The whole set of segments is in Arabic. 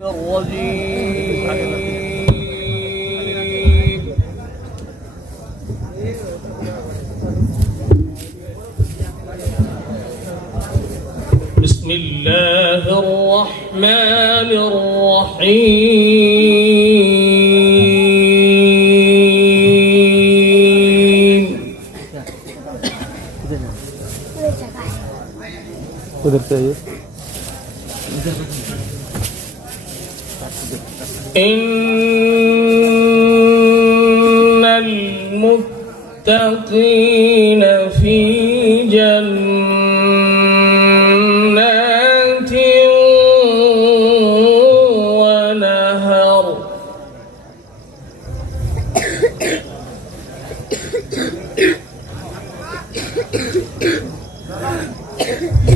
الرجيم. بسم الله الرحمن الرحيم. إن المتقين في جنات ونهر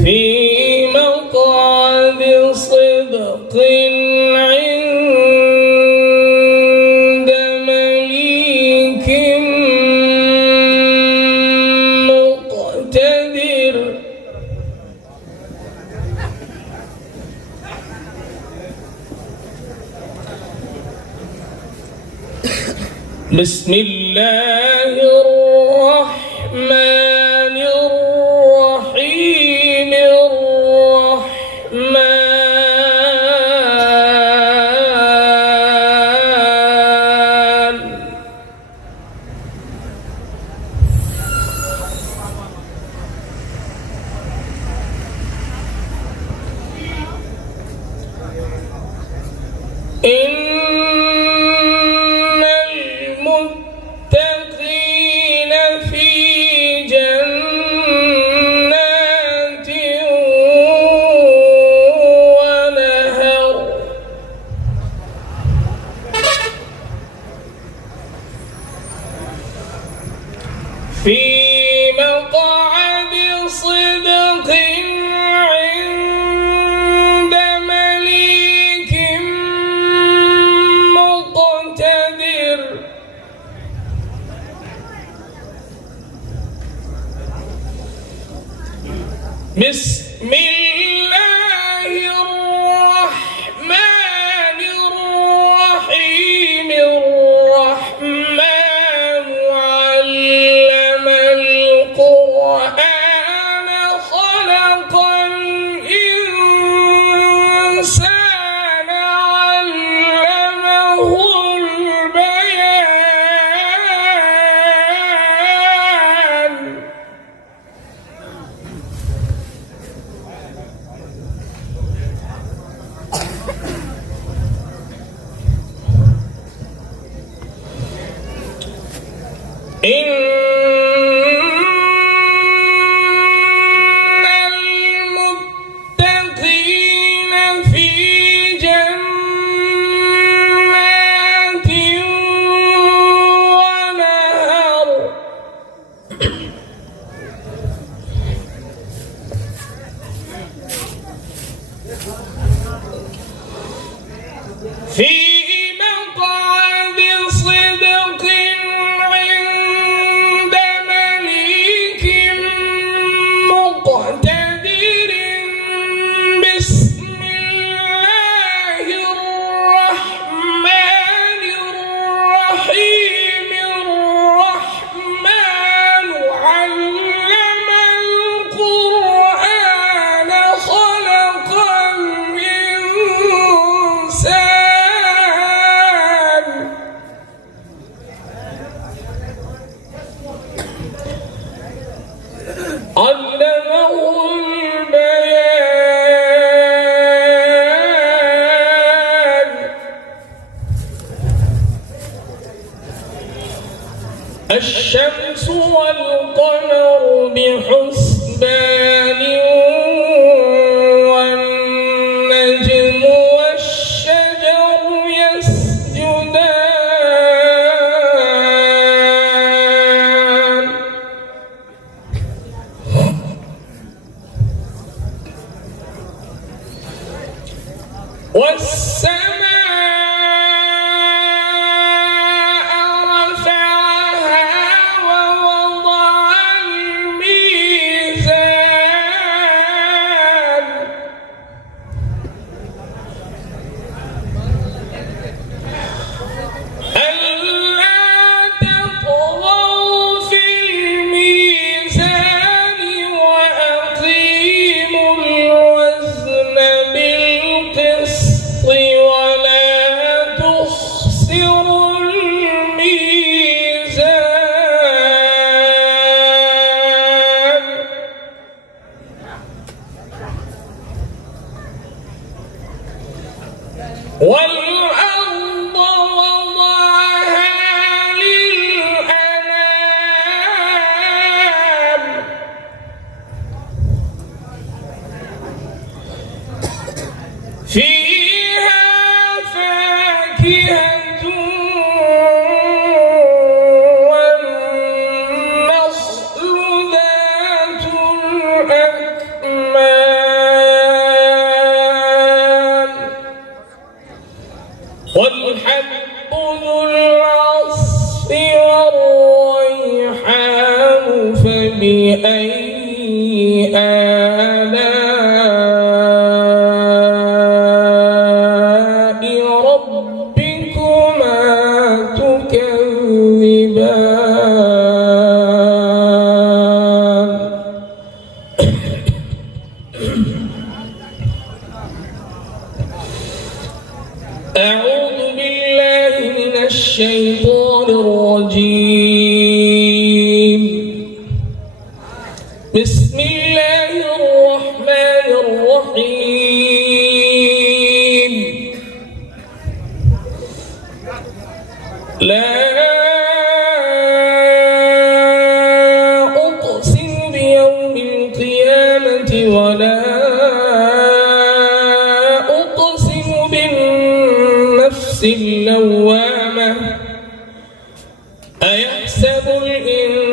في مقعد صدق عند مليك مقتدر. بسم الله الرحمن الرحيم. إن المتقين في جنات ونهر في مقعد صدق عند مليك مقتدر. بسم الله الرحمن الرحيم. الرحمن علم القرآن خلق الإنسان علمه البيان. إن المتقين في جنات ونهر في مقعد صدق عند مليك مقتدر. بسم الله الرحمن الرحيم. الرحمن علم القرآن خلق الإنسان علمه البيان. الشمس والقمر بحسبان والنجم والشجر يسجدان. والسماء رفعها ووضع الميزان. فبأي آلاء ربكما تكذبان أعوذ بالله من الشيطان الرجيم بسم الله الرحمن الرحيم لا أقسم بيوم القيامة ولا أقسم بالنفس اللوامة أيحسب الإنسان